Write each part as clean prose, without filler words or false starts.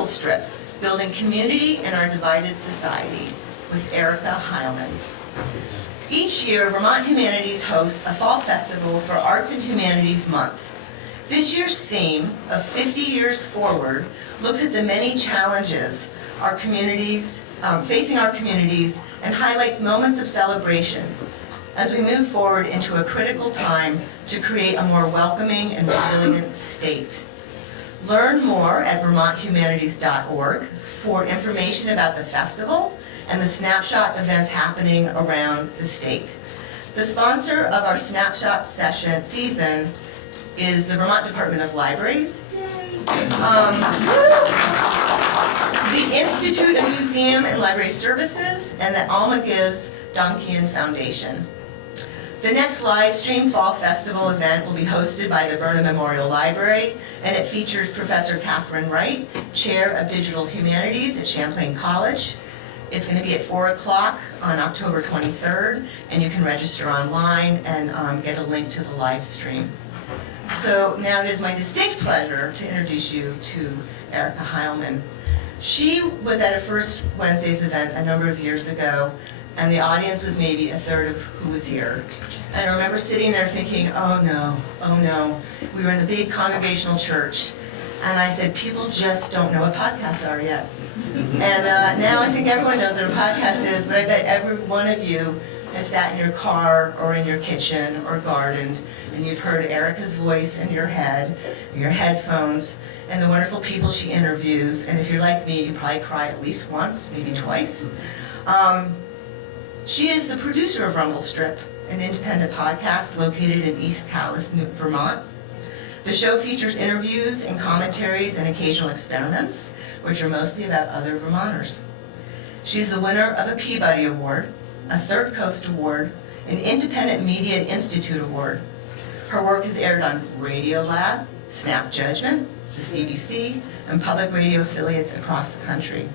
Rumble Strip, Building Community in Our Divided Society, with Erica Heilman. Each year, Vermont Humanities hosts a fall festival for Arts and Humanities Month. This year's theme of 50 Years Forward looks at the many challenges our communities, facing our communities, and highlights moments of celebration as we move forward into a critical time to create a more welcoming and resilient state. Learn more at vermonthumanities.org for information about the festival and the snapshot events happening around the state. The sponsor of our snapshot season is the Vermont Department of Libraries. The Institute of Museum and Library Services, and the Alma Gives Donkian Foundation. The next live stream Fall Festival event will be hosted by the Burnham Memorial Library, and it features Professor Catherine Wright, Chair of Digital Humanities at Champlain College. It's going to be at 4 o'clock on October 23rd, and you can register online and get a link to the live stream. So now it is my distinct pleasure to introduce you to Erica Heilman. She was at a First Wednesdays event a number of years ago, and the audience was maybe a third of who was here. And I remember sitting there thinking, oh no. We were in a big congregational church, and I said, people just don't know what podcasts are yet. And now I think everyone knows what a podcast is, but I bet every one of you has sat in your car or in your kitchen or gardened, and you've heard Erica's voice in your head, in your headphones, and the wonderful people she interviews. And if you're like me, you probably cry at least once, maybe twice. She is the producer of Rumble Strip, an independent podcast located in East Calais, Vermont. The show features interviews and commentaries and occasional experiments, which are mostly about other Vermonters. She's the winner of a Peabody Award, a Third Coast Award, an Independent Media Institute Award. Her work is aired on Radio Lab, Snap Judgment, the CBC, and public radio affiliates across the country.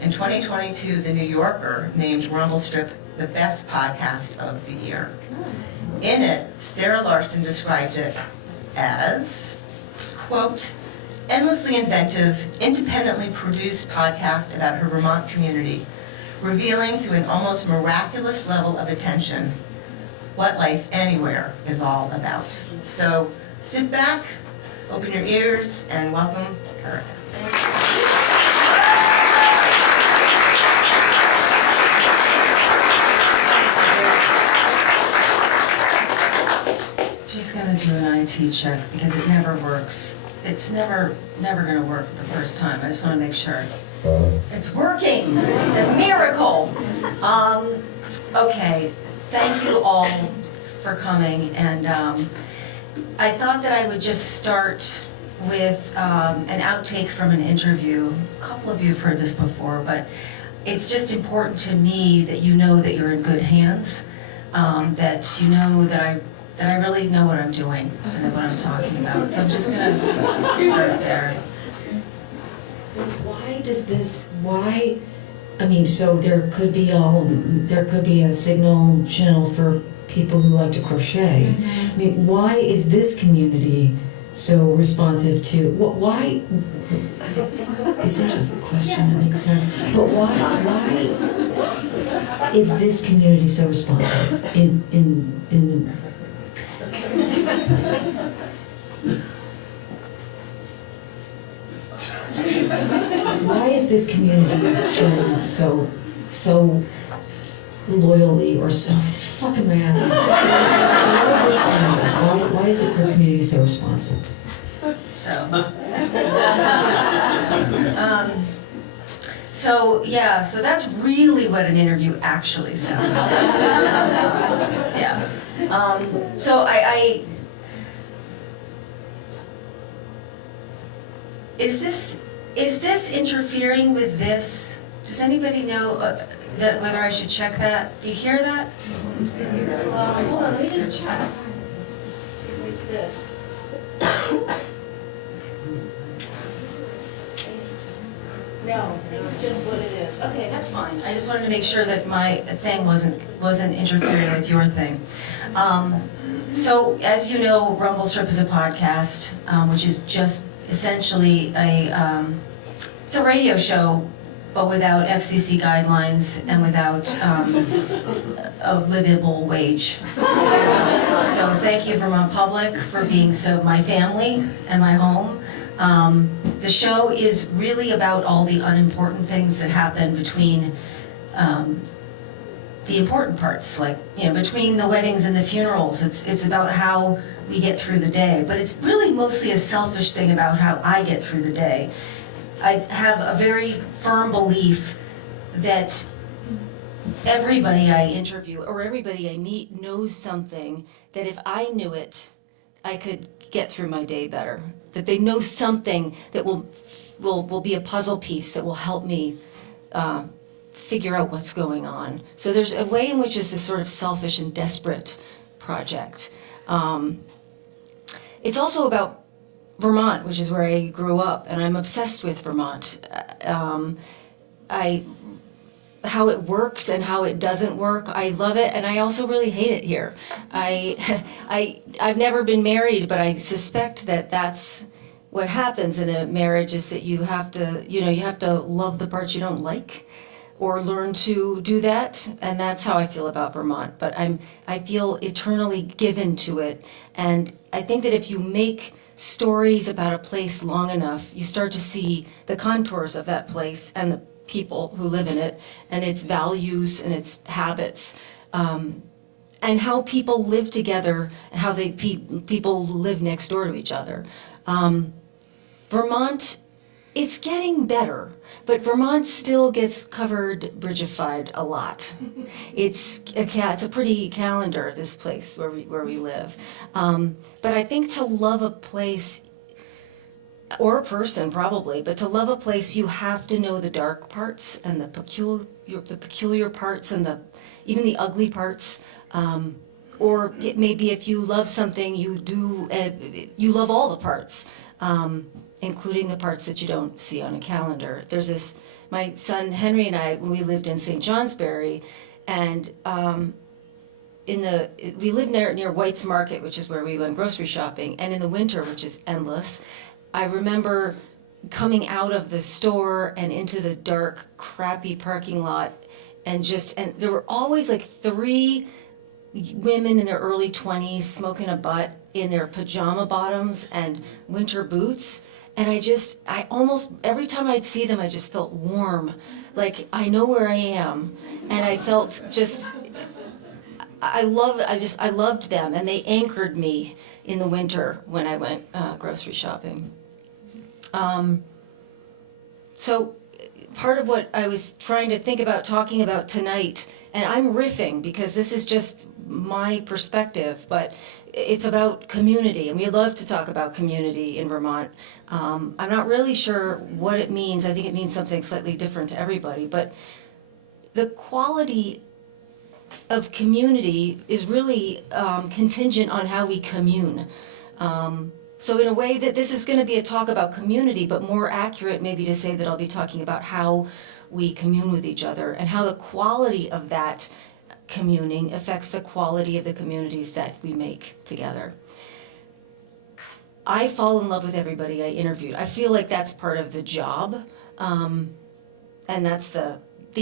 In 2022, The New Yorker named Rumble Strip the best podcast of the year. In it, Sarah Larson described it as, quote, endlessly inventive, independently produced podcast about her Vermont community, revealing through an almost miraculous level of attention what life anywhere is all about. So sit back, open your ears, and welcome Erica. She's going to do an IT check because it never works. It's never going to work the first time. I just want to make sure. It's working. It's a miracle. Okay. Thank you all for coming. And I thought that I would just start with an outtake from an interview. A couple of you have heard this before, but it's just important to me that you know that you're in good hands, that you know that I really know what I'm doing and what I'm talking about. So I'm just going to start there. Why does this, I mean, so there could be a signal channel for people who like to crochet. I mean, why is this community so responsive to, why, is that a question that makes sense? But why is this community so responsive in why is this community showing up so loyally or so fucking asking? Why is the queer community so responsive? So that's really what an interview actually sounds like. Yeah. So is this interfering with this? Does anybody know that whether I should check that? Do you hear that? Hold on, let me just check. It's this. No, it's just what it is. Okay, that's fine. I just wanted to make sure that my thing wasn't interfering with your thing. So, as you know, Rumble Strip is a podcast, which is just essentially It's a radio show, but without FCC guidelines and without a livable wage. So thank you, Vermont Public, for being so my family and my home. The show is really about all the unimportant things that happen between the important parts, like, between the weddings and the funerals. It's about how we get through the day, but it's really mostly a selfish thing about how I get through the day. I have a very firm belief that everybody I interview or everybody I meet knows something that if I knew it, I could get through my day better. That they know something that will be a puzzle piece that will help me figure out what's going on. So there's a way in which it's this sort of selfish and desperate project. It's also about Vermont, which is where I grew up, and I'm obsessed with Vermont. How it works and how it doesn't work, I love it, and I also really hate it here. I've never been married, but I suspect that that's what happens in a marriage, is that you have to love the parts you don't like, or learn to do that, and that's how I feel about Vermont. But I feel eternally given to it, and I think that if you make stories about a place long enough, you start to see the contours of that place and the people who live in it, and its values and its habits, and how people live together, and how people live next door to each other. Vermont, it's getting better, but Vermont still gets covered, bridgified a lot. It's a pretty calendar, this place where we live. But I think to love a place, or a person probably, but to love a place you have to know the dark parts and the peculiar parts and even the ugly parts. Or maybe if you love something, you love all the parts. Including the parts that you don't see on a calendar. There's my son Henry and I, when we lived in St. Johnsbury, and we lived near White's Market, which is where we went grocery shopping, and in the winter, which is endless, I remember coming out of the store and into the dark, crappy parking lot, and there were always like 3 women in their early 20s smoking a butt in their pajama bottoms and winter boots. And I almost, every time I'd see them, I just felt warm. Like, I know where I am. And I felt I loved them. And they anchored me in the winter when I went grocery shopping. So part of what I was trying to think about talking about tonight, and I'm riffing because this is just my perspective, but it's about community, and we love to talk about community in Vermont. I'm not really sure what it means. I think it means something slightly different to everybody, but the quality of community is really contingent on how we commune. So in a way that this is going to be a talk about community, but more accurate maybe to say that I'll be talking about how we commune with each other and how the quality of that communing affects the quality of the communities that we make together. I fall in love with everybody I interviewed. I feel like that's part of the job, and that's the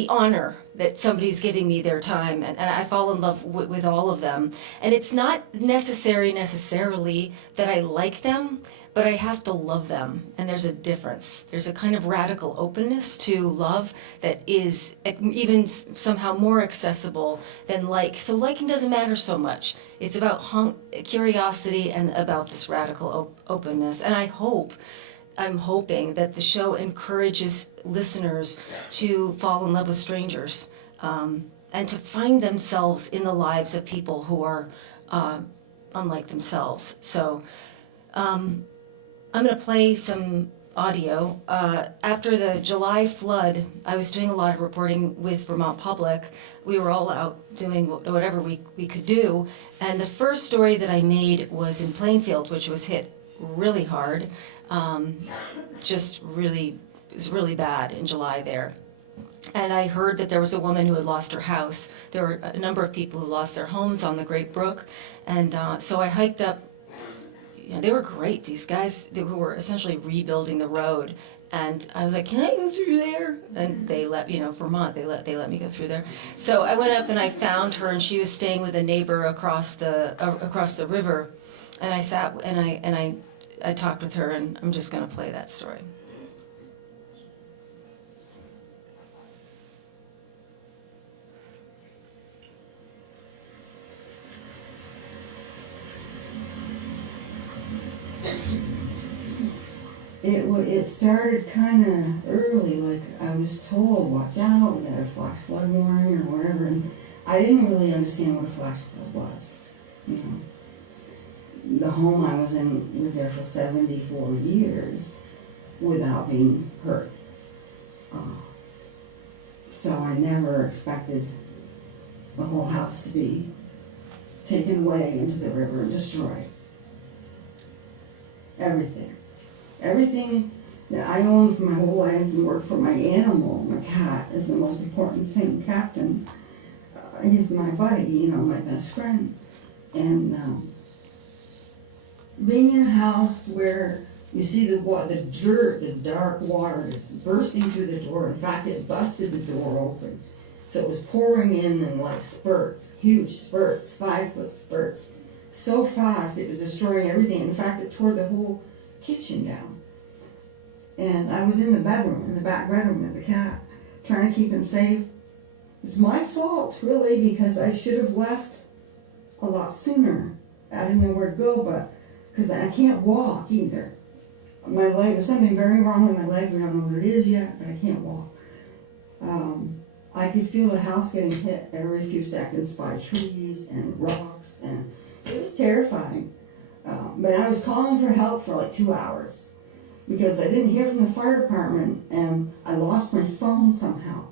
honor that somebody's giving me their time, and I fall in love with all of them. And it's not necessarily that I like them, but I have to love them, and there's a difference. There's a kind of radical openness to love that is even somehow more accessible than like. So liking doesn't matter so much. It's about curiosity and about this radical openness. And I'm hoping that the show encourages listeners to fall in love with strangers, and to find themselves in the lives of people who are unlike themselves. So I'm going to play some audio. After the July flood, I was doing a lot of reporting with Vermont Public. We were all out doing whatever we could do. And the first story that I made was in Plainfield, which was hit really hard. It was really bad in July there. And I heard that there was a woman who had lost her house. There were a number of people who lost their homes on the Great Brook. And so I hiked up. They were great, these guys who were essentially rebuilding the road. And I was like, can I go through there? And they let, Vermont, they let me go through there. So I went up and I found her, and she was staying with a neighbor across the river. And I sat and I talked with her, and I'm just going to play that story. It started kind of early, like I was told, watch out, we got a flash flood warning or whatever, and I didn't really understand what a flash flood was, The home I was in was there for 74 years without being hurt. So I never expected the whole house to be taken away into the river and destroyed. Everything that I owned for my whole life and worked for my animal, my cat, is the most important thing. Captain, he's my buddy, my best friend. And being in a house where you see the dirt, the dark water is bursting through the door. In fact, it busted the door open. So it was pouring in like spurts, huge spurts, 5-foot spurts. So fast, it was destroying everything. In fact, it tore the whole kitchen down. And I was in the back bedroom with the cat, trying to keep him safe. It's my fault, really, because I should have left a lot sooner. I didn't know where to go, but because I can't walk either. My leg, there's something very wrong with my leg. We don't know what it is yet, but I can't walk. I could feel the house getting hit every few seconds by trees and rocks, and it was terrifying. But I was calling for help for like 2 hours because I didn't hear from the fire department, and I lost my phone somehow.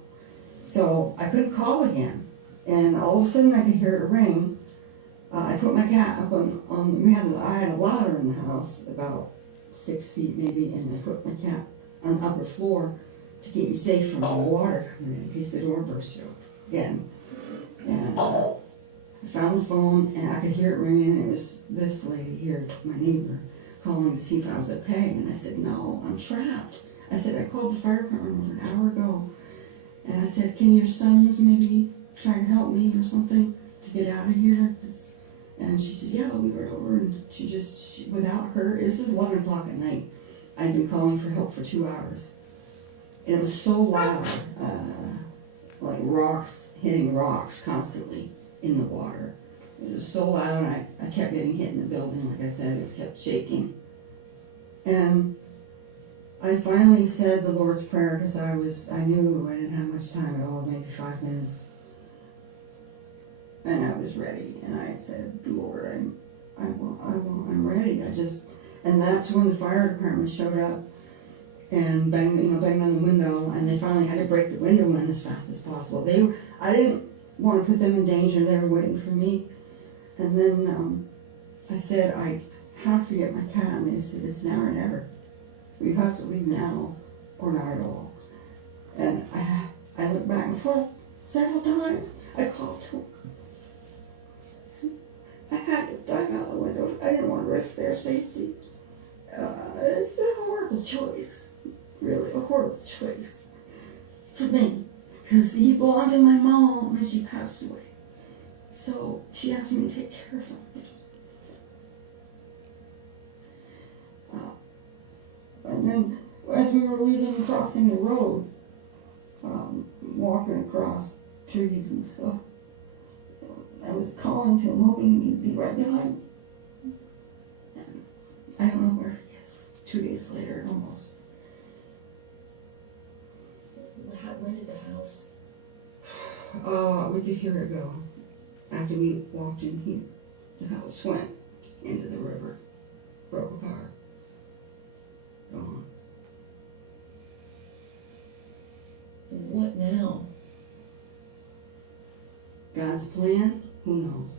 So I couldn't call again. And all of a sudden I could hear it ring. I put my cat up I had a ladder in the house, about 6 feet maybe, and I put my cat on the upper floor to keep him safe from all the water coming in case the door burst again. And I found the phone, and I could hear it ringing. It was this lady here, my neighbor, calling to see if I was okay. And I said, no, I'm trapped. I said, I called the fire department over an hour ago. And I said, can your sons maybe try to help me or something to get out of here? And she said, yeah, we were over. And she without her, it was just 11 o'clock at night. I'd been calling for help for 2 hours. And it was so loud, like rocks, hitting rocks constantly in the water. It was so loud, and I kept getting hit in the building, like I said, it kept shaking. And I finally said the Lord's Prayer because I knew I didn't have much time at all, maybe 5 minutes. And I was ready, and I said, Lord, I'm ready. And that's when the fire department showed up and banged on the window, and they finally had to break the window in as fast as possible. I didn't want to put them in danger. They were waiting for me. And then I said, I have to get my cat. And they said, it's now or never. We have to leave now or not at all. And I looked back and forth several times. I called to them. I had to dive out the window. I didn't want to risk their safety. It's a horrible choice. Really, a horrible choice for me. Because he belonged to my mom and she passed away. So she asked me to take care of him. And then as we were leaving, crossing the road, walking across trees and stuff, I was calling to him, hoping he'd be right behind me. And I don't know where he is. 2 days later, almost. When did the house? We could hear it go. After we walked in here, the house went into the river, broke apart, gone. What now? God's plan? Who knows?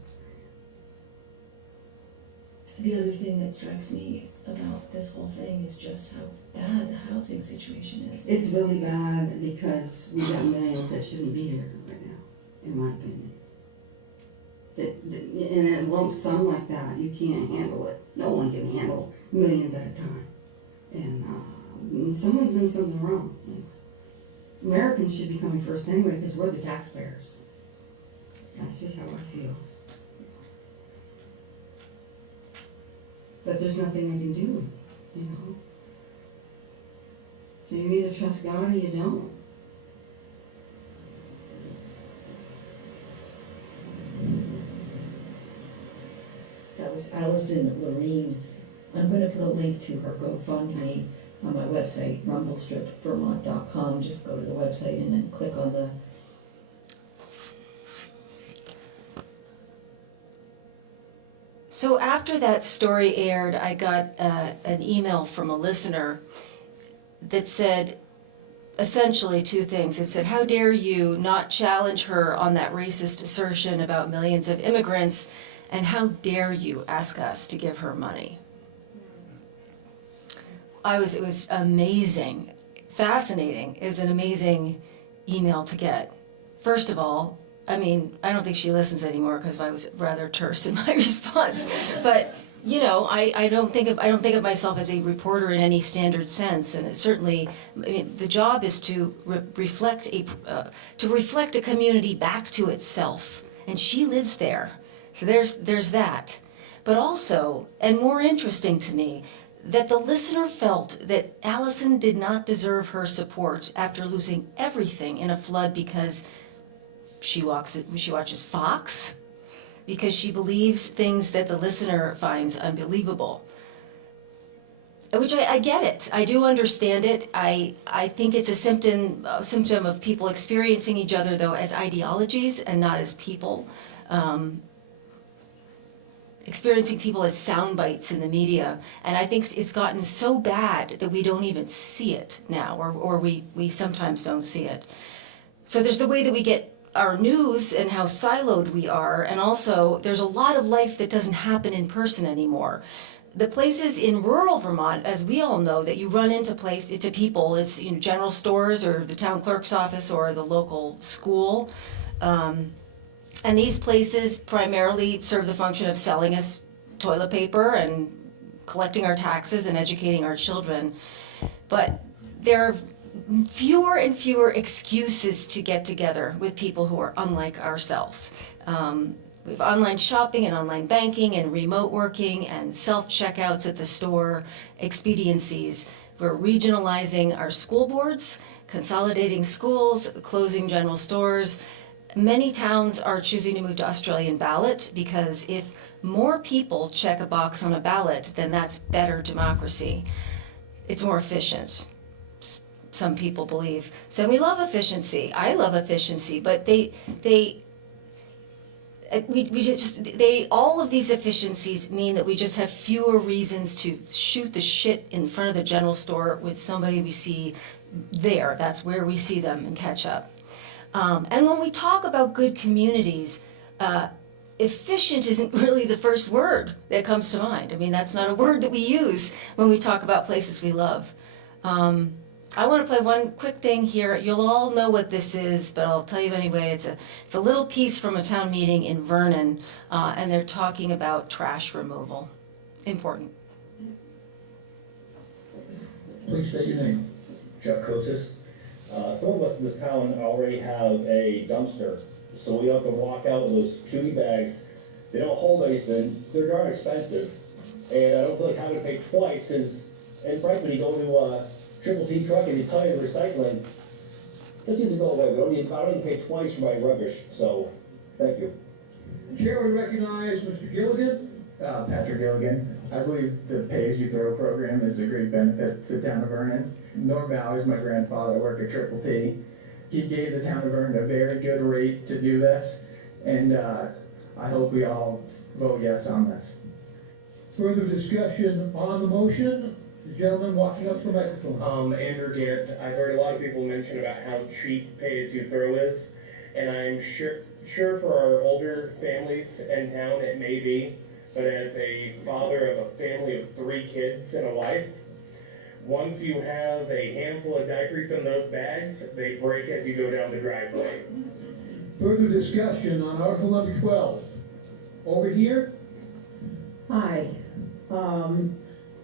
The other thing that strikes me about this whole thing is just how bad the housing situation is. It's really bad because we got millions that shouldn't be here right now, in my opinion. In a lump sum like that, you can't handle it. No one can handle millions at a time. And someone's doing something wrong. Americans should be coming first anyway, because we're the taxpayers. That's just how I feel. But there's nothing I can do, you know? So you either trust God or you don't. That was Allison Lorene. I'm going to put a link to her GoFundMe on my website, rumblestripvermont.com. Just go to the website and then click on the... So after that story aired, I got an email from a listener that said essentially two things. It said, how dare you not challenge her on that racist assertion about millions of immigrants, and how dare you ask us to give her money? It was amazing, fascinating. It was an amazing email to get. First of all, I mean, I don't think she listens anymore because I was rather terse in my response. But you know, I don't think of myself as a reporter in any standard sense, and it certainly, I mean, the job is to reflect a community back to itself, and she lives there. So there's that. But also, and more interesting to me, that the listener felt that Allison did not deserve her support after losing everything in a flood because she watches Fox, because she believes things that the listener finds unbelievable. Which I get it. I do understand it. I think it's a symptom of people experiencing each other, though, as ideologies and not as people. Experiencing people as sound bites in the media. And I think it's gotten so bad that we don't even see it now, or we sometimes don't see it. So there's the way that we get our news and how siloed we are, and also there's a lot of life that doesn't happen in person anymore. The places in rural Vermont, as we all know, that you run into people, it's general stores or the town clerk's office or the local school. And these places primarily serve the function of selling us toilet paper and collecting our taxes and educating our children. But there are fewer and fewer excuses to get together with people who are unlike ourselves. We have online shopping and online banking and remote working and self-checkouts at the store, expediencies. We're regionalizing our school boards, consolidating schools, closing general stores. Many towns are choosing to move to Australian ballot because if more people check a box on a ballot, then that's better democracy. It's more efficient, some people believe. So we love efficiency. I love efficiency, but all of these efficiencies mean that we just have fewer reasons to shoot the shit in front of the general store with somebody we see there. That's where we see them and catch up. And when we talk about good communities, efficient isn't really the first word that comes to mind. I mean, that's not a word that we use when we talk about places we love. I want to play one quick thing here. You'll all know what this is, but I'll tell you anyway. It's a little piece from a town meeting in Vernon, and they're talking about trash removal. Important. Please state your name. Chuck Kosis. Some of us in this town already have a dumpster, so we have to walk out with those puny bags. They don't hold anything. They're darn expensive, and I don't feel like having to pay twice because, and frankly, you go to Triple T truck and you tell you the recycling, let's either go away. I don't need to pay twice for my rubbish. So, thank you. The chair would recognize Mr. Gilligan. Patrick Gilligan. I believe the pay-as-you-throw program is a great benefit to the town of Vernon. Norm Bowers, my grandfather, worked at Triple T. He gave the town of Vernon a very good rate to do this, and I hope we all vote yes on this. Further discussion on the motion? The gentleman walking up to the microphone. Andrew Gant, I've heard a lot of people mention about how cheap pay-as-you-throw is, and I'm sure for our older families in town it may be, but as a father of a family of 3 kids and a wife, once you have a handful of diapers in those bags, they break as you go down the driveway. Further discussion on Article number 12. Over here? Hi.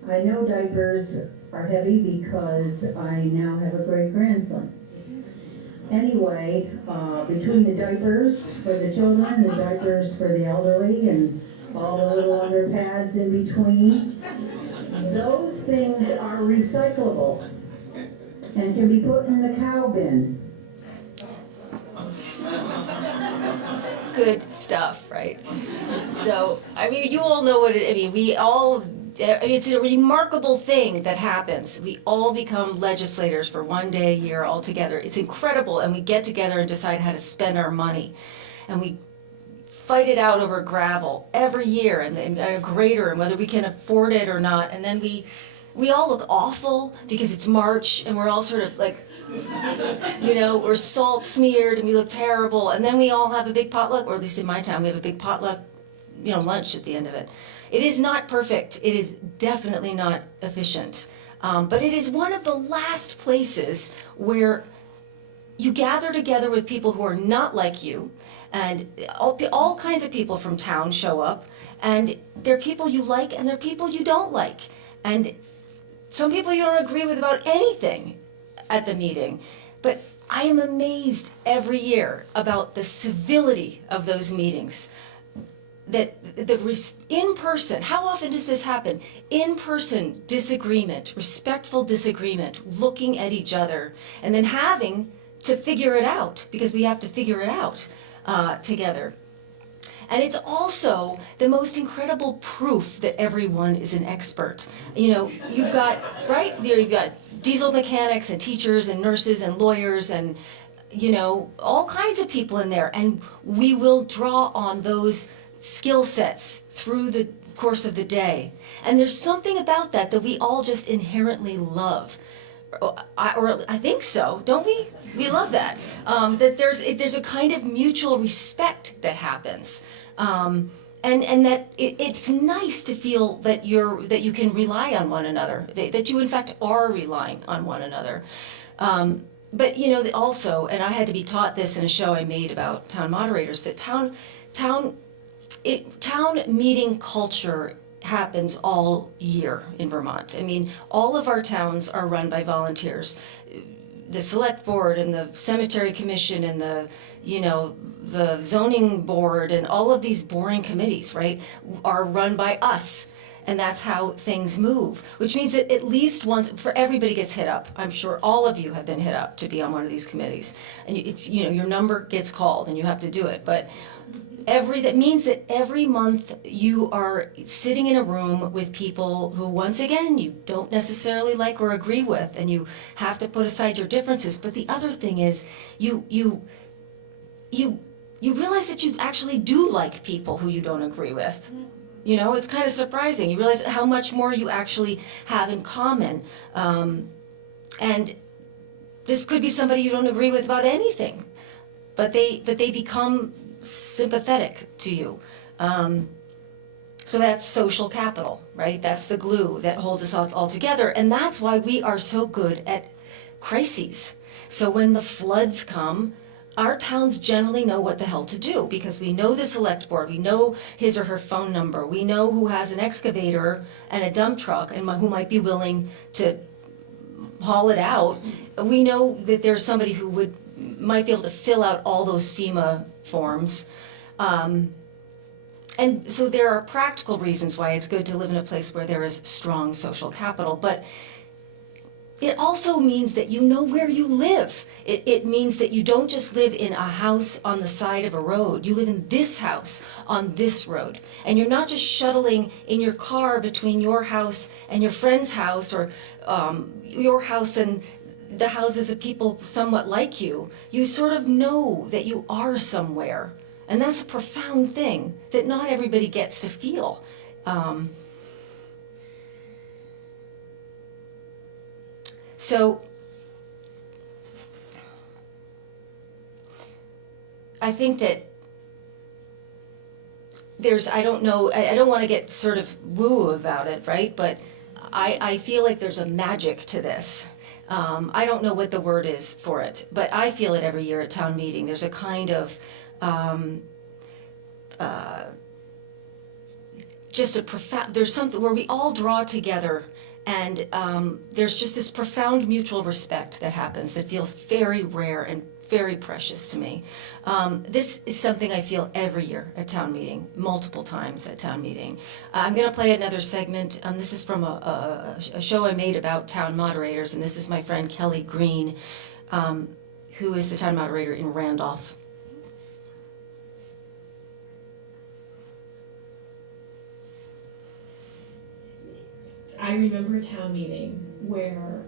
I know diapers are heavy because I now have a great grandson. Anyway, between the diapers for the children, the diapers for the elderly, and all the little underpads in between, those things are recyclable and can be put in the cow bin. Good stuff, right? So, I mean, you all know what it, I mean, it's a remarkable thing that happens. We all become legislators for one day a year all together. It's incredible, and we get together and decide how to spend our money. And we fight it out over gravel every year and a grader and whether we can afford it or not. And then we all look awful because it's March and we're all sort of like, you know, we're salt smeared and we look terrible. And then we all have a big potluck, or at least in my town, we have a big potluck, you know, lunch at the end of it. It is not perfect. It is definitely not efficient. But it is one of the last places where you gather together with people who are not like you, and all kinds of people from town show up, and they're people you like and they're people you don't like. And some people you don't agree with about anything at the meeting. But I am amazed every year about the civility of those meetings. That in person, how often does this happen? In person disagreement, respectful disagreement, looking at each other, and then having to figure it out, because we have to figure it out together. And it's also the most incredible proof that everyone is an expert. You know, you've got, right there, you've got diesel mechanics and teachers and nurses and lawyers and, you know, all kinds of people in there. And we will draw on those skill sets through the course of the day. And there's something about that that we all just inherently love. Or I think so, don't we? We love that. That there's a kind of mutual respect that happens, and that it's nice to feel that you can rely on one another, that you in fact are relying on one another. But you know, also, and I had to be taught this in a show I made about town moderators, that town meeting culture happens all year in Vermont. I mean, all of our towns are run by volunteers. The select board and the cemetery commission and the zoning board and all of these boring committees, right, are run by us. And that's how things move, which means that at least once, for everybody gets hit up. I'm sure all of you have been hit up to be on one of these committees. And your number gets called and you have to do it. But that means that every month you are sitting in a room with people who, once again, you don't necessarily like or agree with, and you have to put aside your differences. But the other thing is, you realize that you actually do like people who you don't agree with. You know, it's kind of surprising. You realize how much more you actually have in common. And this could be somebody you don't agree with about anything, but they become sympathetic to you. So that's social capital, right? That's the glue that holds us all together. And that's why we are so good at crises. So when the floods come, our towns generally know what the hell to do, because we know the select board, we know his or her phone number, we know who has an excavator and a dump truck and who might be willing to haul it out. We know that there's somebody who might be able to fill out all those FEMA forms. And so there are practical reasons why it's good to live in a place where there is strong social capital, but it also means that you know where you live. It means that you don't just live in a house on the side of a road. You live in this house on this road. And you're not just shuttling in your car between your house and your friend's house, or your house and the houses of people somewhat like you. You sort of know that you are somewhere. And that's a profound thing that not everybody gets to feel. So I think that I don't want to get sort of woo about it, right? But I feel like there's a magic to this. I don't know what the word is for it, but I feel it every year at town meeting. There's a kind of just a profound, there's something where we all draw together And there's just this profound mutual respect that happens that feels very rare and very precious to me. This is something I feel every year at town meeting, multiple times at town meeting. I'm going to play another segment. This is from a show I made about town moderators, and this is my friend Kelly Green, who is the town moderator in Randolph. I remember a town meeting where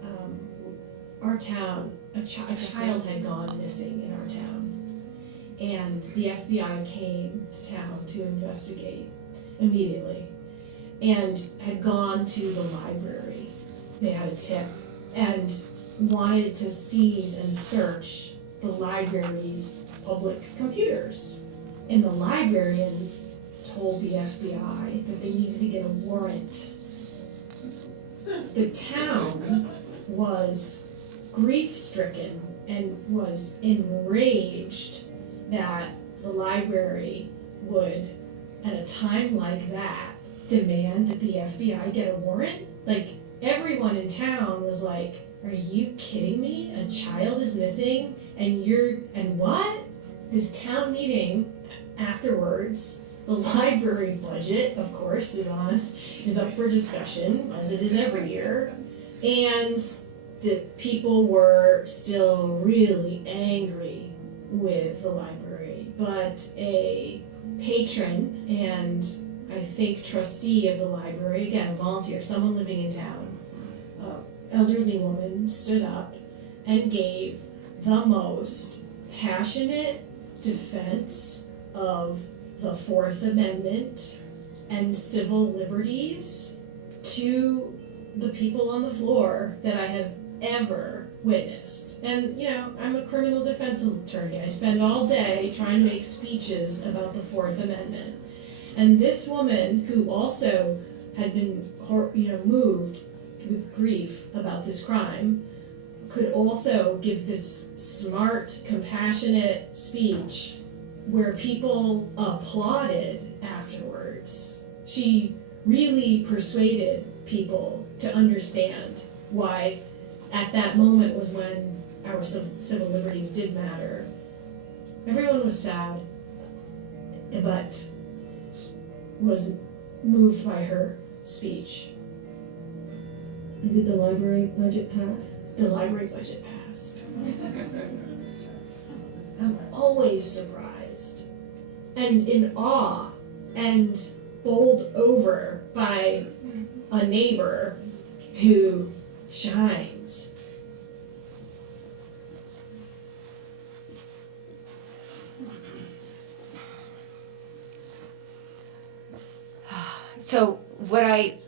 our town, a child had gone missing in our town. And the FBI came to town to investigate immediately and had gone to the library. They had a tip and wanted to seize and search the library's public computers. And the librarians told the FBI that they needed to get a warrant. The town was grief-stricken and was enraged that the library would, at a time like that, demand that the FBI get a warrant. Like, everyone in town was like, are you kidding me? A child is missing and what? This town meeting afterwards, the library budget, of course, is up for discussion, as it is every year. And the people were still really angry with the library. But a patron and I think trustee of the library, again, a volunteer, someone living in town, elderly woman stood up and gave the most passionate defense of the Fourth Amendment and civil liberties to the people on the floor that I have ever witnessed. And, you know, I'm a criminal defense attorney. I spend all day trying to make speeches about the Fourth Amendment. And this woman, who also had been, moved with grief about this crime, could also give this smart, compassionate speech where people applauded afterwards. She really persuaded people to understand why at that moment was when our civil liberties did matter. Everyone was sad, but was moved by her speech. And did the library budget pass? The library budget passed. I'm always surprised and in awe and bowled over by a neighbor who shines. So what I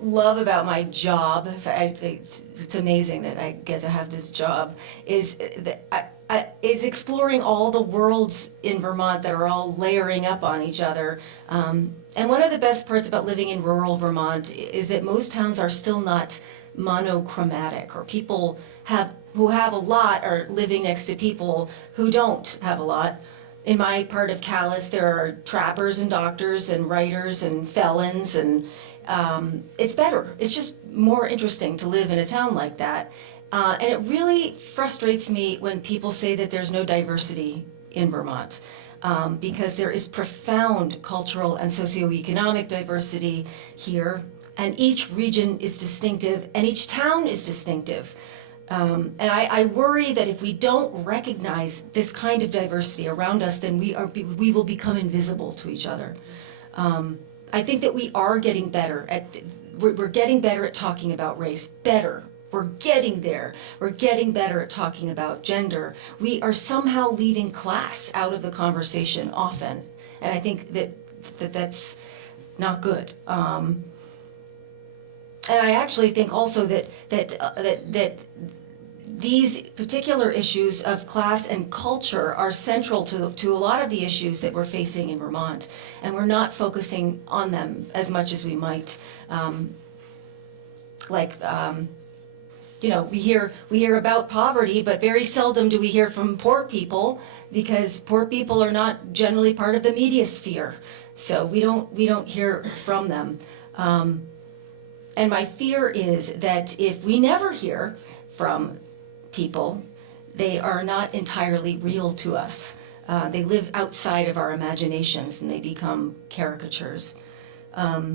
love about my job, it's amazing that I get to have this job, is that is exploring all the worlds in Vermont that are all layering up on each other. And one of the best parts about living in rural Vermont is that most towns are still not monochromatic, or people who have a lot are living next to people who don't have a lot. In my part of Calais, there are trappers and doctors and writers and felons, and it's better. It's just more interesting to live in a town like that. And it really frustrates me when people say that there's no diversity in Vermont, because there is profound cultural and socioeconomic diversity here, and each region is distinctive, and each town is distinctive. And I worry that if we don't recognize this kind of diversity around us, then we will become invisible to each other. I think that we are getting better we're getting better at talking about race, better. We're getting there. We're getting better at talking about gender. We are somehow leaving class out of the conversation often, and I think that's not good. And I actually think also that these particular issues of class and culture are central to a lot of the issues that we're facing in Vermont, and we're not focusing on them as much as we might. We hear about poverty, but very seldom do we hear from poor people, because poor people are not generally part of the media sphere. So we don't hear from them. And my fear is that if we never hear from people, they are not entirely real to us. They live outside of our imaginations and they become caricatures. A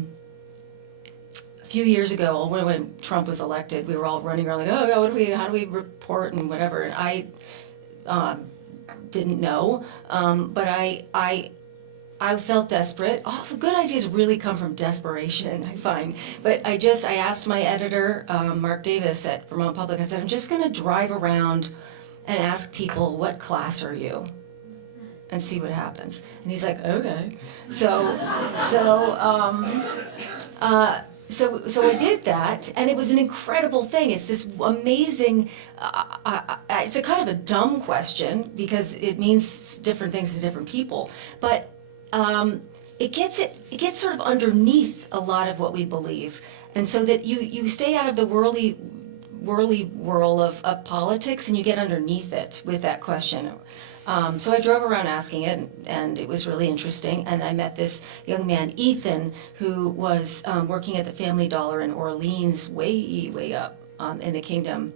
few years ago, when Trump was elected, we were all running around like, oh God, how do we report and whatever. And I didn't know, but I felt desperate. Good ideas really come from desperation, I find. But I asked my editor, Mark Davis at Vermont Public, I said, I'm just gonna drive around and ask people, what class are you? And see what happens. And he's like, okay. So I did that, and it was an incredible thing. It's this amazing, it's a kind of a dumb question because it means different things to different people, but it gets sort of underneath a lot of what we believe, and so that you stay out of the whirly whirl of politics and you get underneath it with that question. So I drove around asking it, and it was really interesting. And I met this young man, Ethan, who was working at the Family Dollar in Orleans, way up in the kingdom.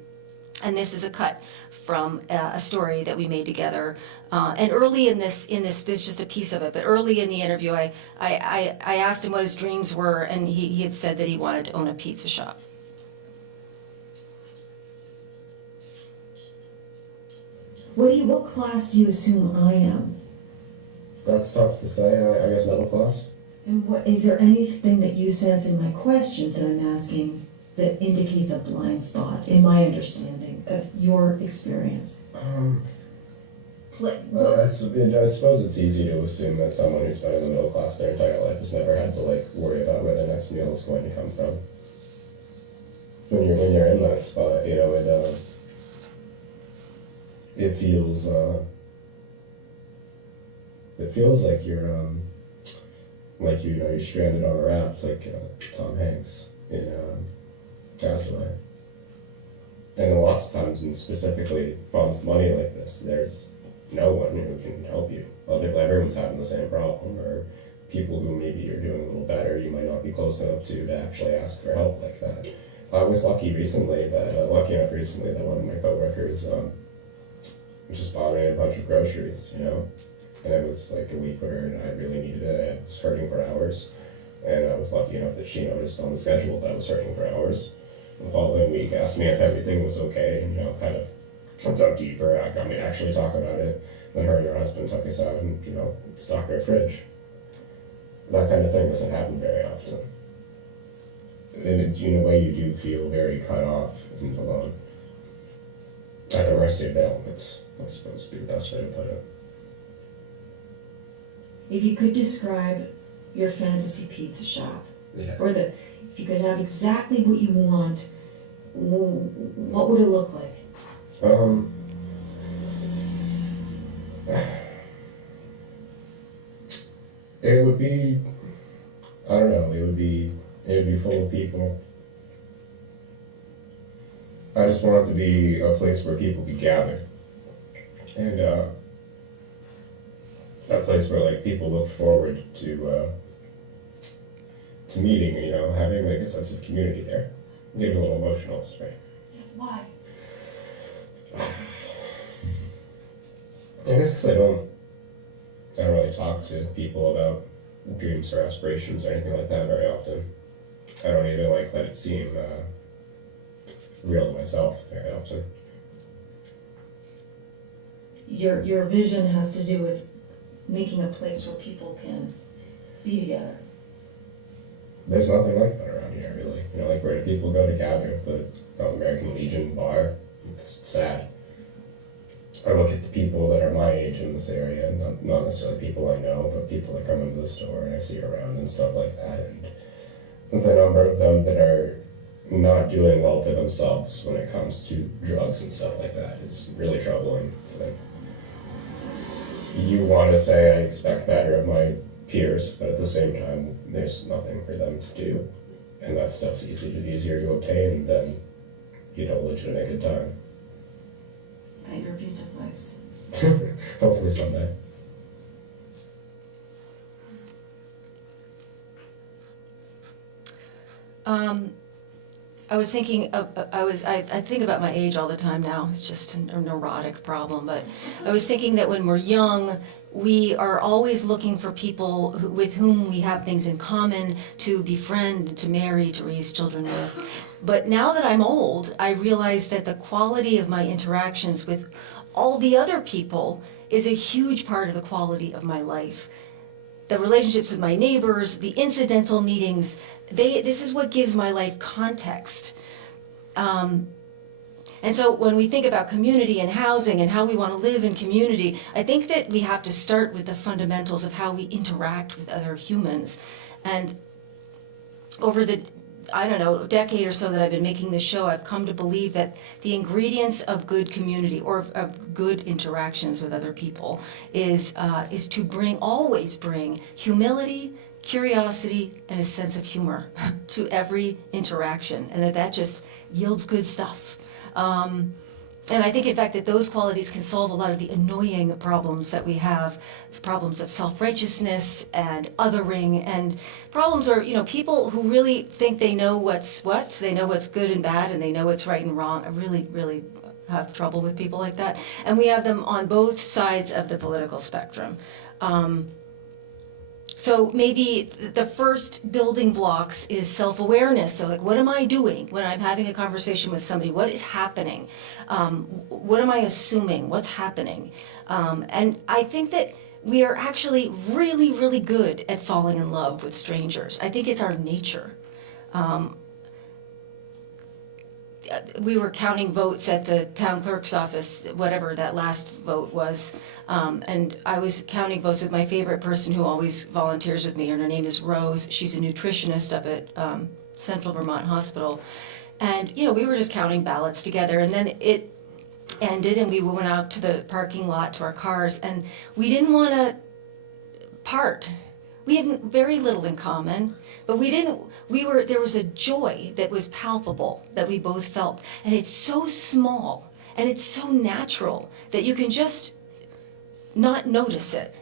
And this is a cut from a story that we made together. And early in this is just a piece of it. But early in the interview, I asked him what his dreams were, and he had said that he wanted to own a pizza shop. What class do you assume I am? That's tough to say. I guess middle class. And is there anything that you sense in my questions that I'm asking that indicates a blind spot in my understanding of your experience? I suppose it's easy to assume that someone who's been in the middle class their entire life has never had to worry about where their next meal is going to come from. When you're in that spot, it feels like you're you're stranded on a raft like Tom Hanks in Castaway. And lots of times, and specifically with money like this, there's no one who can help you. Everyone's having the same problem, or people who maybe you're doing a little better, you might not be close enough to actually ask for help like that. I was lucky enough recently that one of my coworkers just bought me a bunch of groceries, and it was like a week where I really needed it. I was hurting for hours, and I was lucky enough that she noticed on the schedule that I was hurting for hours. The following week, asked me if everything was okay, and kind of dug deeper, got me to actually talk about it. Then her and her husband took us out and stocked our fridge. That kind of thing doesn't happen very often. And in a way, you do feel very cut off and alone. At the mercy of the elements, I suppose would be the best way to put it. If you could describe your fantasy pizza shop, or if you could have exactly what you want, what would it look like? It would be, I don't know, it would be full of people. I just want it to be a place where people could gather. And a place where people look forward to meeting, having a sense of community there. Getting a little emotional, right? Why? I guess because I don't really talk to people about dreams or aspirations or anything like that very often. I don't even let it seem real to myself very often. Your vision has to do with making a place where people can be together. There's nothing like that around here, really. Where do people go to gather at the American Legion bar? It's sad. I look at the people that are my age in this area, not necessarily people I know, but people that come into the store and I see around and stuff like that. And the number of them that are not doing well for themselves when it comes to drugs and stuff like that is really troubling. It's you want to say I expect better of my peers, but at the same time, there's nothing for them to do. And that stuff's easier to obtain than, legitimate good time. At your pizza place. Hopefully someday. I was thinking I think about my age all the time now. It's just a neurotic problem. But I was thinking that when we're young, we are always looking for people with whom we have things in common to befriend, to marry, to raise children with. But now that I'm old, I realize that the quality of my interactions with all the other people is a huge part of the quality of my life. The relationships with my neighbors, the incidental meetings, this is what gives my life context. And so when we think about community and housing and how we want to live in community, I think that we have to start with the fundamentals of how we interact with other humans. And over the, decade or so that I've been making this show, I've come to believe that the ingredients of good community or of good interactions with other people is to always bring humility, curiosity, and a sense of humor to every interaction, and that just yields good stuff. And I think, in fact, that those qualities can solve a lot of the annoying problems that we have, problems of self-righteousness and othering, and problems are, people who really think they know what's what, they know what's good and bad, and they know what's right and wrong. I really, really have trouble with people like that. And we have them on both sides of the political spectrum. So maybe the first building blocks is self-awareness. So like, what am I doing when I'm having a conversation with somebody? What is happening? What am I assuming? What's happening? And I think that we are actually really, really good at falling in love with strangers. I think it's our nature. We were counting votes at the town clerk's office, whatever that last vote was. And I was counting votes with my favorite person who always volunteers with me, and her name is Rose. She's a nutritionist up at Central Vermont Hospital. And, we were just counting ballots together, and then it ended, and we went out to the parking lot to our cars, and we didn't want to part. We had very little in common, but there was a joy that was palpable that we both felt. And it's so small, and it's so natural that you can just not notice it.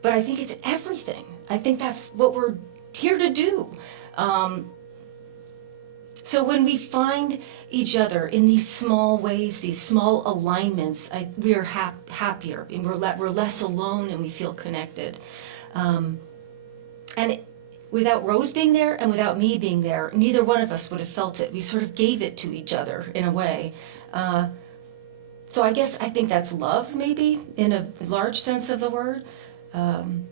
But I think it's everything. I think that's what we're here to do. So when we find each other in these small ways, these small alignments, we are happier, and we're less alone, and we feel connected. And without Rose being there and without me being there, neither one of us would have felt it. We sort of gave it to each other in a way. So I think that's love, maybe, in a large sense of the word. And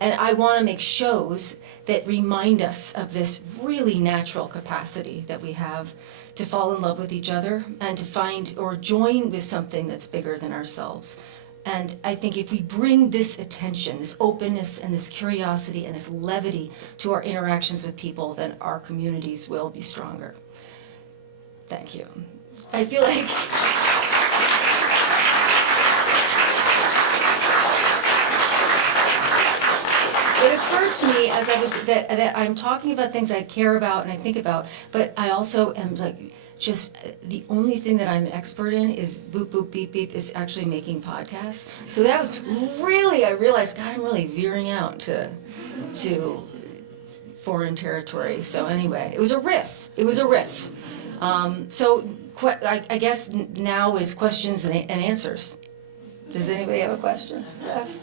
I want to make shows that remind us of this really natural capacity that we have to fall in love with each other and to find or join with something that's bigger than ourselves. And I think if we bring this attention, this openness and this curiosity and this levity to our interactions with people, then our communities will be stronger. Thank you. I feel like... It occurred to me as I was that I'm talking about things I care about and I think about, but I also am just the only thing that I'm an expert in is boop, boop, beep, beep, is actually making podcasts. So that was really, I realized, God, I'm really veering out to foreign territory. So anyway, it was a riff. So I guess now is questions and answers. Does anybody have a question? Yes.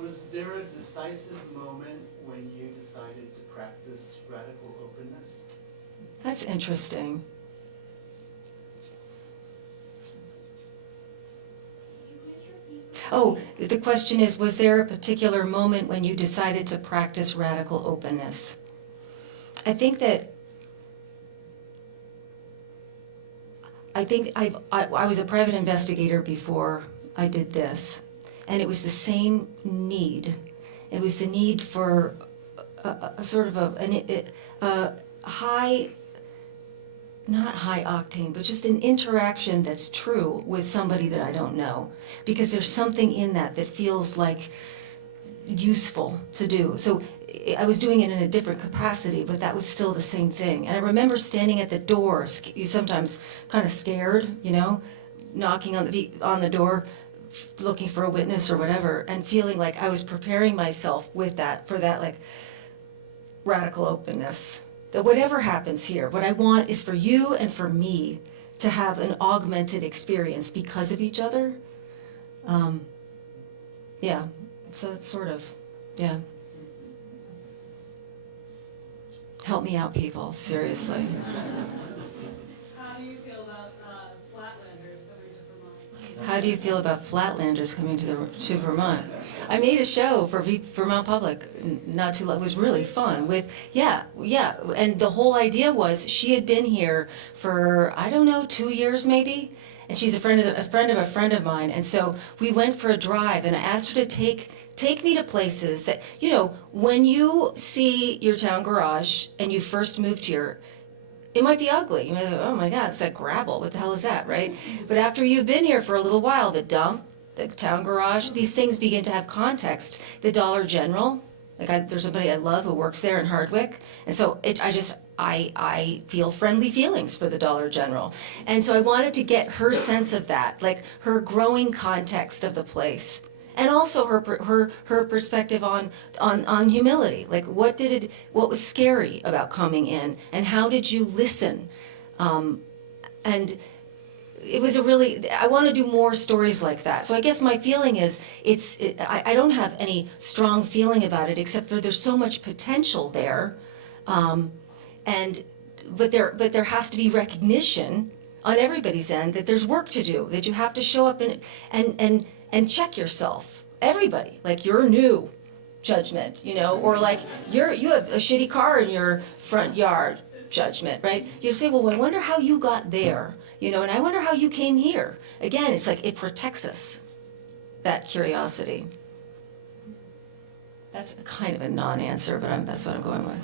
Was there a decisive moment when you decided to practice radical openness? That's interesting. Oh, the question is, was there a particular moment when you decided to practice radical openness? I think I was a private investigator before I did this, and it was the same need. It was the need for a sort of a high, not high octane, but just an interaction that's true with somebody that I don't know. Because there's something in that feels like useful to do. So I was doing it in a different capacity, but that was still the same thing. And I remember standing at the door, sometimes kind of scared, knocking on the door, looking for a witness or whatever, and feeling like I was preparing myself for that radical openness that whatever happens here, what I want is for you and for me to have an augmented experience because of each other. Yeah, so it's sort of, yeah. Help me out, people, seriously. How do you feel about Flatlanders coming to Vermont? How do you feel about Flatlanders coming to Vermont? I made a show for Vermont Public not too long. It was really fun with, yeah, and the whole idea was she had been here for, I don't know, 2 years maybe, and she's a friend of mine, and so we went for a drive, and I asked her to take me to places that, you know, when you see your town garage and you first moved here, it might be ugly. You might think, oh my God, it's like gravel. What the hell is that, right? But after you've been here for a little while, the dump, the town garage, these things begin to have context. The Dollar General, there's somebody I love who works there in Hardwick, and so I feel friendly feelings for the Dollar General. And so I wanted to get her sense of that, like her growing context of the place. And also her perspective on humility, like what was scary about coming in, and how did you listen? And it was I want to do more stories like that. So I guess my feeling is, I don't have any strong feeling about it, except for there's so much potential there, but there has to be recognition on everybody's end that there's work to do, that you have to show up and check yourself. Everybody, like your new judgment, you know, or like you have a shitty car in your front yard judgment, right? You say, well, I wonder how you got there, you know, and I wonder how you came here. Again, it's like it protects us, that curiosity. That's kind of a non-answer, but that's what I'm going with.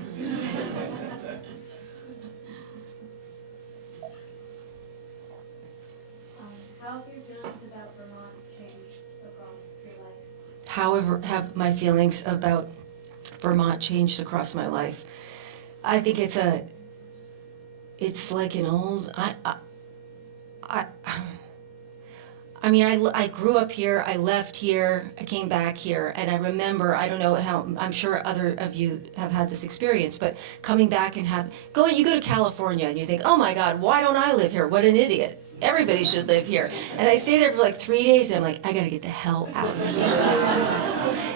How have your feelings about Vermont changed across your life? However, have my feelings about Vermont changed across my life? I think it's like an old, I mean, I grew up here, I left here, I came back here, and I remember, I don't know how, I'm sure other of you have had this experience, but coming back and you go to California and you think, oh my God, why don't I live here? What an idiot. Everybody should live here. And I stay there for like 3 days and I'm like, I gotta get the hell out of here.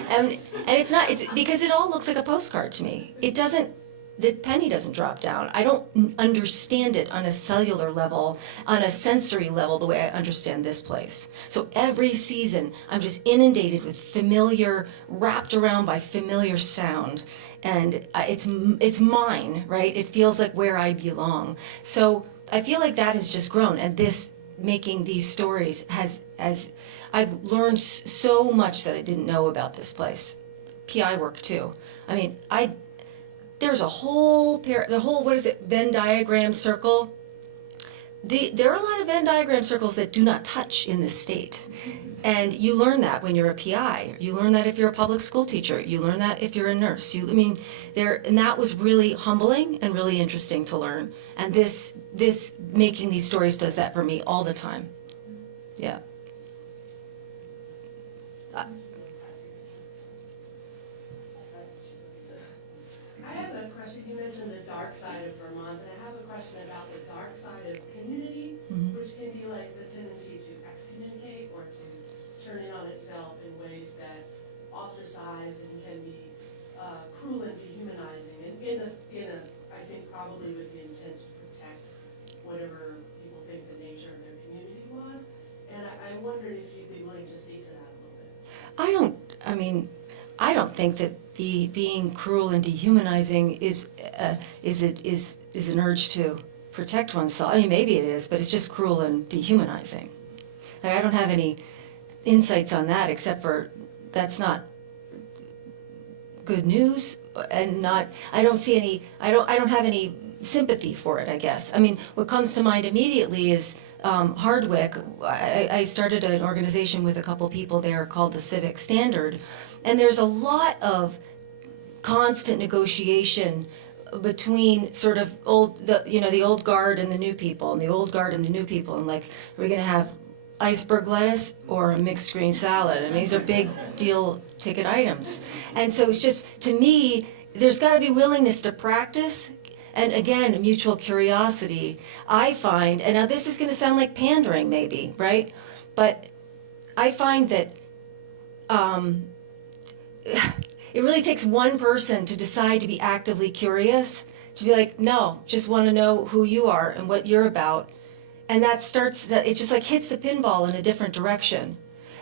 And it's because it all looks like a postcard to me. The penny doesn't drop down. I don't understand it on a cellular level, on a sensory level, the way I understand this place. So every season, I'm just inundated with wrapped around by familiar sound. And it's mine, right? It feels like where I belong. So I feel like that has just grown. And making these stories I've learned so much that I didn't know about this place. PI work too. I mean, there's a whole Venn diagram circle. There are a lot of Venn diagram circles that do not touch in this state. And you learn that when you're a PI. You learn that if you're a public school teacher. You learn that if you're a nurse. And that was really humbling and really interesting to learn. And this making these stories does that for me all the time. Yeah. I have a question. You mentioned the dark side of Vermont, and I have a question about the dark side of community, which can be like the tendency to excommunicate or to turn in on itself in ways that ostracize and can be cruel and dehumanizing, and I think probably with the intent to protect whatever people think the nature of their community was. And I wondered if you'd be willing to speak to that a little bit. I don't think that being cruel and dehumanizing is an urge to protect oneself. I mean, maybe it is, but it's just cruel and dehumanizing. Like, I don't have any insights on that, except for that's not good news, and I don't have any sympathy for it, I guess. I mean, what comes to mind immediately is Hardwick. I started an organization with a couple people there called the Civic Standard, and there's a lot of constant negotiation between sort of the old guard and the new people, and the old guard and the new people, and like, are we going to have iceberg lettuce or a mixed green salad? And these are big deal ticket items. And so it's just, to me, there's got to be willingness to practice And again, mutual curiosity, I find, and now this is going to sound like pandering maybe, right? But I find that it really takes one person to decide to be actively curious, to be like, no, just want to know who you are and what you're about. And that starts, it just like hits the pinball in a different direction.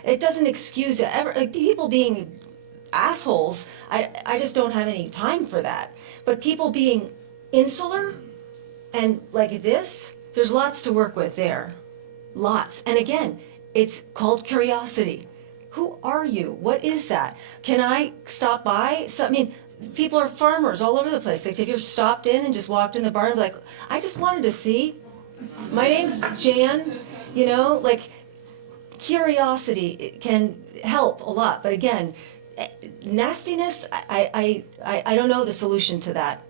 It doesn't excuse it. Like people being assholes, I just don't have any time for that. But people being insular and like this, there's lots to work with there. Lots. And again, it's called curiosity. Who are you? What is that? Can I stop by? So, I mean, people are farmers all over the place. Like, if you've stopped in and just walked in the barn and be like, I just wanted to see. My name's Jan. You know, like, curiosity can help a lot. But again, nastiness, I don't know the solution to that.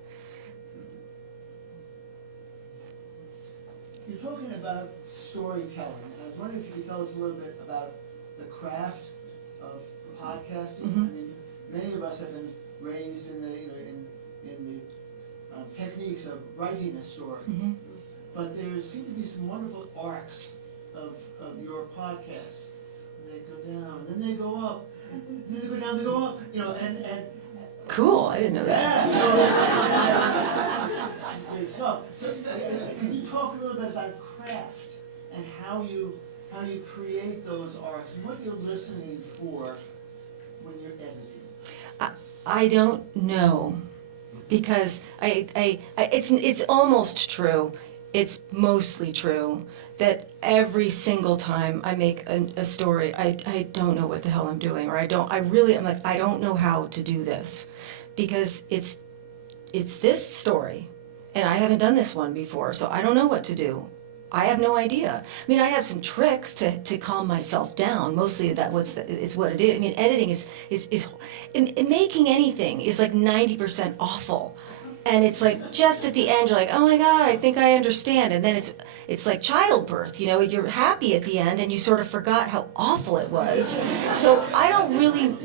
You're talking about storytelling, and I was wondering if you could tell us a little bit about the craft of podcasting. Mm-hmm. I mean, many of us have been raised in the, you know, in the techniques of writing a story, Mm-hmm. but there seem to be some wonderful arcs of your podcasts. They go down, then they go up, then they go down, they go up, you know, and Cool, I didn't know that. yeah. Great stuff. So, can you talk a little bit about craft and how you create those arcs and what you're listening for when you're editing? I don't know, because it's almost true. It's mostly true that every single time I make a story, I don't know what the hell I'm doing, or I'm like, I don't know how to do this, because it's this story, and I haven't done this one before, so I don't know what to do. I have no idea. I mean, I have some tricks to calm myself down. Mostly it's what it is. I mean, editing is making anything is like 90% awful. And it's like just at the end, you're like, oh my God, I think I understand. And then it's like childbirth, you know, you're happy at the end and you sort of forgot how awful it was. So I don't really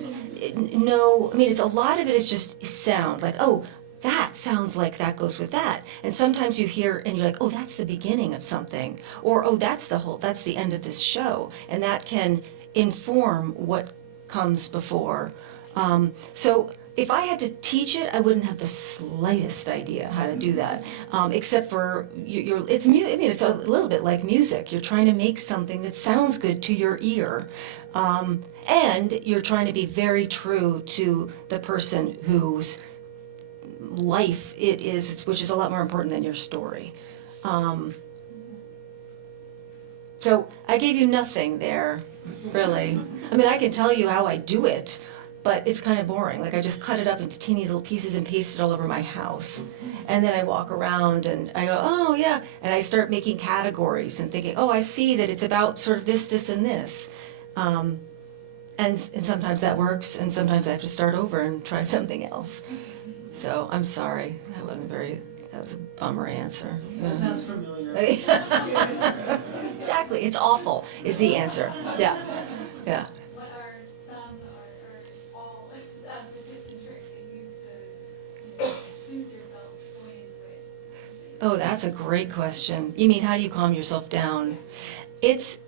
know. I mean, a lot of it is just sound, like, oh, that sounds like that goes with that. And sometimes you hear and you're like, oh, that's the beginning of something. Or, oh, that's the end of this show. And that can inform what comes before. So if I had to teach it, I wouldn't have the slightest idea how to do that. Except for, it's a little bit like music. You're trying to make something that sounds good to your ear. And you're trying to be very true to the person whose life it is, which is a lot more important than your story. So I gave you nothing there, really. I mean, I can tell you how I do it, but it's kind of boring. Like, I just cut it up into teeny little pieces and paste it all over my house. And then I walk around and I go, oh yeah, and I start making categories and thinking, oh, I see that it's about sort of this, this, and this. And sometimes that works, and sometimes I have to start over and try something else. So I'm sorry, that was a bummer answer. That sounds familiar. Exactly, it's awful is the answer. Yeah, yeah. What are some or all of the tips and tricks that you use to soothe yourself going into it? Oh, that's a great question. You mean, how do you calm yourself down? It's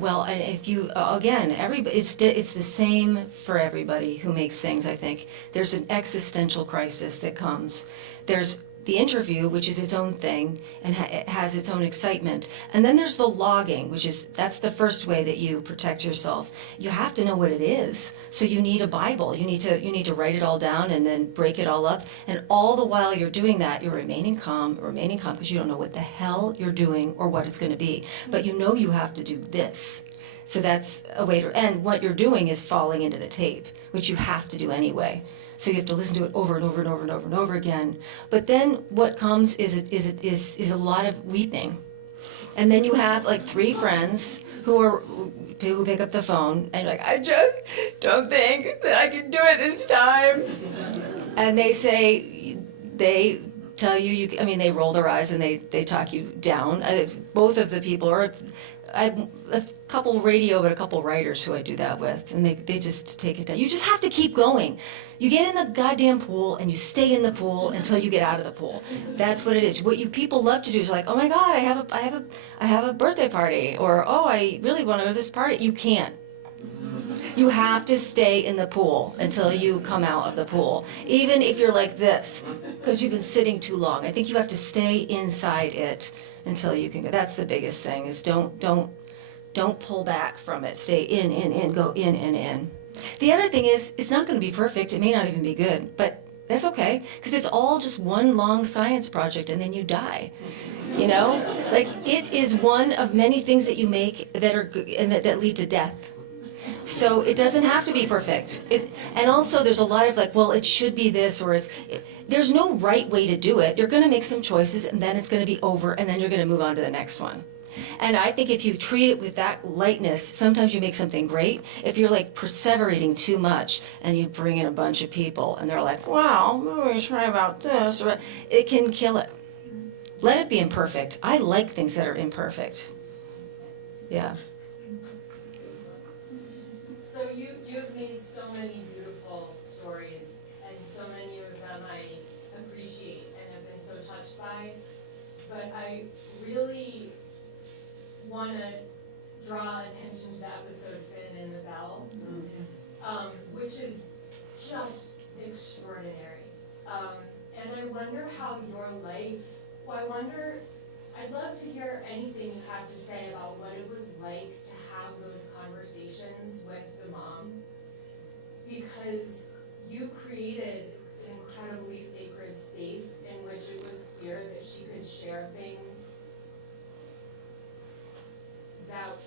well, and if you again, everybody, it's the same for everybody who makes things. I think there's an existential crisis that comes. There's the interview, which is its own thing and it has its own excitement, and then there's the logging, that's the first way that you protect yourself. You have to know what it is, so you need a Bible. You need to write it all down and then break it all up, and all the while you're doing that, you're remaining calm because you don't know what the hell you're doing or what it's going to be, but you know you have to do this. So that's a way to, and what you're doing is falling into the tape, which you have to do anyway. So you have to listen to it over and over and over and over and over again. But then what comes is a lot of weeping. And then you have like 3 friends who pick up the phone and you're like, I just don't think that I can do it this time. And they say, tell you, I mean, they roll their eyes and they talk you down. Both of the people are, I have a couple radio, but a couple writers who I do that with, and they just take it down. You just have to keep going. You get in the goddamn pool and you stay in the pool until you get out of the pool. That's what it is. What you people love to do is like, oh my God, I have a birthday party, or oh, I really want to go to this party. You can't. You have to stay in the pool until you come out of the pool, even if you're like this, because you've been sitting too long. I think you have to stay inside it until you can go. That's the biggest thing, is don't pull back from it. Stay in, go in and in. The other thing is, it's not going to be perfect. It may not even be good, but that's okay, because it's all just one long science project, and then you die. You know, like it is one of many things that you make that are and that lead to death. So it doesn't have to be perfect. And also there's a lot of like, well, it should be this, or there's no right way to do it. You're going to make some choices, and then it's going to be over, and then you're going to move on to the next one. And I think if you treat it with that lightness, sometimes you make something great. If you're like perseverating too much and you bring in a bunch of people and they're like, wow, let me try about this, or it can kill it. Let it be imperfect. I like things that are imperfect. Yeah. So you've made so many beautiful stories, and so many of them I appreciate and have been so touched by, but I really want to draw attention to the episode Finn and the Bell, which is just extraordinary. And I wonder how your life, I'd love to hear anything you have to say about what it was like to have those conversations with the mom, because you created an incredibly sacred space in which it was clear that she could share things that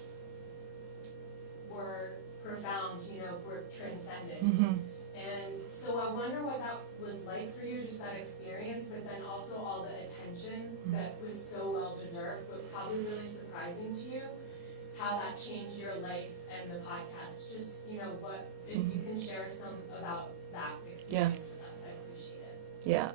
were profound, were transcendent. Mm-hmm. And so I wonder what that was like for you, just that experience, but then also all the attention that was so well deserved, but probably really surprising to you, how that changed your life and the podcast. Just, what, if you can share some about that experience with us, I appreciate it. Yeah.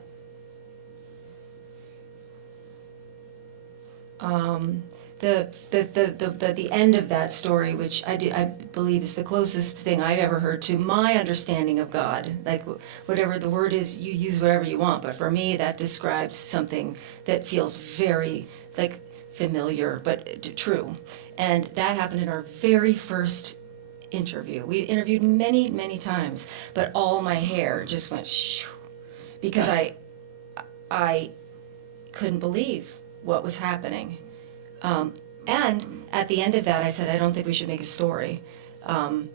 The end of that story, which I believe is the closest thing I've ever heard to my understanding of God. Like whatever the word is, you use whatever you want, but for me that describes something that feels very like familiar but true. And that happened in our very first interview. We interviewed many, many times, but all my hair just went shoo, because I couldn't believe what was happening. And at the end of that, I said, I don't think we should make a story. And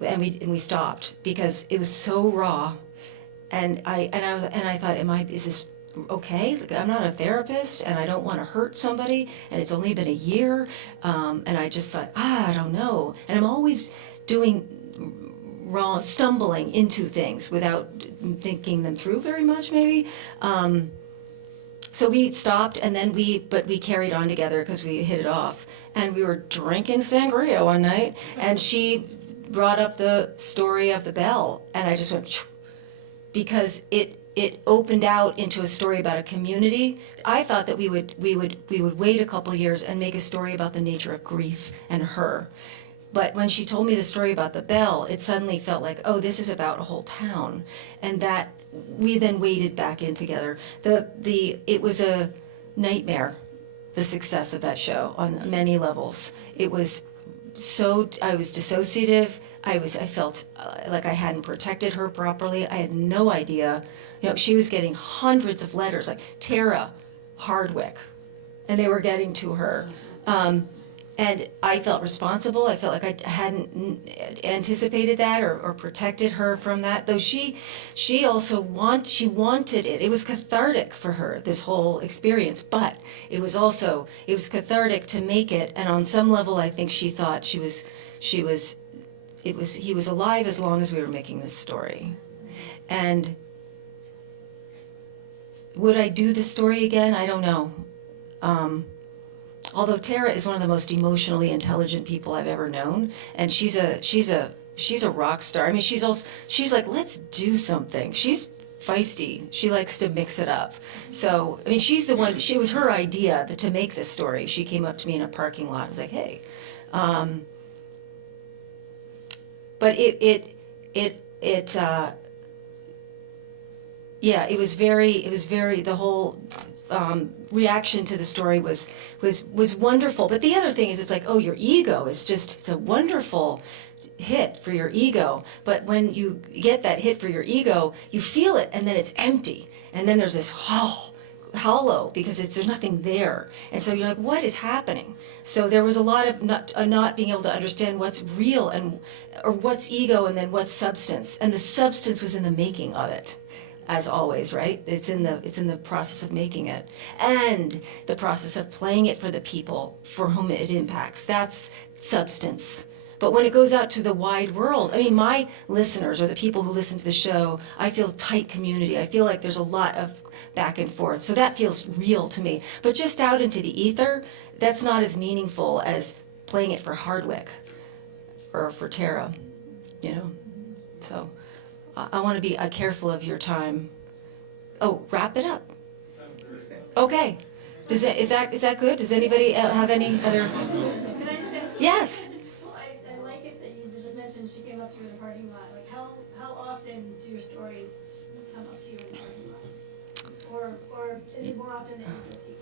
we stopped because it was so raw. And I thought, is this okay? Like, I'm not a therapist, and I don't want to hurt somebody, and it's only been a year. And I just thought, I don't know. And I'm always stumbling into things without thinking them through very much, maybe. So we stopped, and then we carried on together because we hit it off. And we were drinking sangria one night, and she brought up the story of the bell, and I just went, Choo, because it opened out into a story about a community. I thought that we would wait a couple years and make a story about the nature of grief and her. But when she told me the story about the bell, it suddenly felt like, oh, this is about a whole town, and that we then waded back in together. It was a nightmare, the success of that show on many levels. It was I was dissociative. I felt like I hadn't protected her properly. I had no idea. She was getting hundreds of letters, like Tara Hardwick, and they were getting to her. And I felt responsible. I felt like I hadn't anticipated that or protected her from that. Though she also wanted it. It was cathartic for her, this whole experience. But it was cathartic to make it. And on some level, I think she thought he was alive as long as we were making this story. And would I do the story again? I don't know. Although Tara is one of the most emotionally intelligent people I've ever known, and she's a rock star. I mean, she's like, let's do something. She's feisty. She likes to mix it up. So, I mean, she's the one, she was her idea to make this story. She came up to me in a parking lot. I was like, hey. But yeah, it was very, the whole reaction to the story was wonderful. But the other thing is, it's like, oh, your ego is just, it's a wonderful hit for your ego. But when you get that hit for your ego, you feel it, and then it's empty. And then there's this hollow, because there's nothing there. And so you're like, what is happening? So there was a lot of not being able to understand what's real or what's ego and then what's substance. And the substance was in the making of it. As always, right? It's in the process of making it, and the process of playing it for the people for whom it impacts. That's substance. But when it goes out to the wide world, I mean, my listeners or the people who listen to the show, I feel tight community. I feel like there's a lot of back and forth. So that feels real to me. But just out into the ether, that's not as meaningful as playing it for Hardwick or for Tara, you know? So I want to be careful of your time. Oh, wrap it up. Okay. Is that good? Does anybody have any other? Can I just ask? Yes. Well, I like it that you just mentioned she came up to you in the parking lot. Like, how often do your stories come up to you in the parking lot? Or is it more often than you see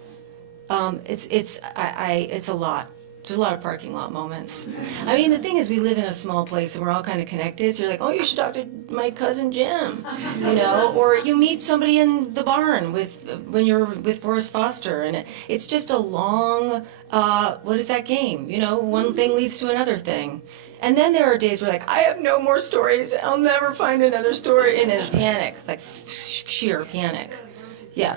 them? It's a lot. There's a lot of parking lot moments. I mean, the thing is, we live in a small place and we're all kind of connected. So you're like, oh, you should talk to my cousin Jim, you know, or you meet somebody in the barn when you're with Boris Foster, and it's just a long, what is that game? You know, one thing leads to another thing. And then there are days where like, I have no more stories. I'll never find another story. And there's panic, like sheer panic. Yeah,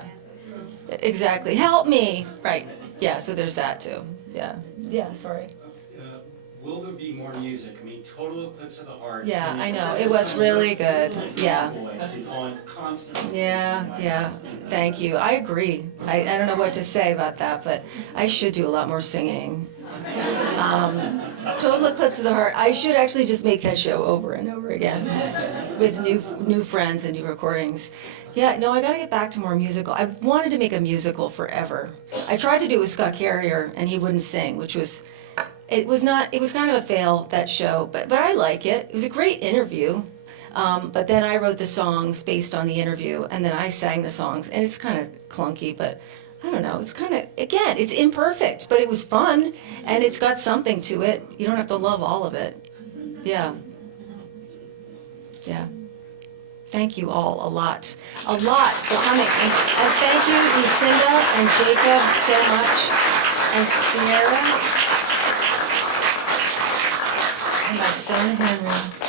exactly. Help me. Right. Yeah, so there's that too. Yeah. Yeah, sorry. Will there be more music? I mean, Total Eclipse of the Heart. Yeah, I know. It was really good. Yeah. Is on constantly. Yeah. Thank you. I agree. I don't know what to say about that, but I should do a lot more singing. Total Eclipse of the Heart. I should actually just make that show over and over again with new friends and new recordings. Yeah, no, I gotta get back to more musical. I wanted to make a musical forever. I tried to do it with Scott Carrier, and he wouldn't sing, it was kind of a fail, that show, but I like it. It was a great interview. But then I wrote the songs based on the interview, and then I sang the songs, and it's kind of clunky, but I don't know, it's kind of, again, it's imperfect, but it was fun, and it's got something to it. You don't have to love all of it. Yeah. Thank you all a lot for coming. And thank you, Lucinda and Jacob, so much, and Sierra, and my son Henry.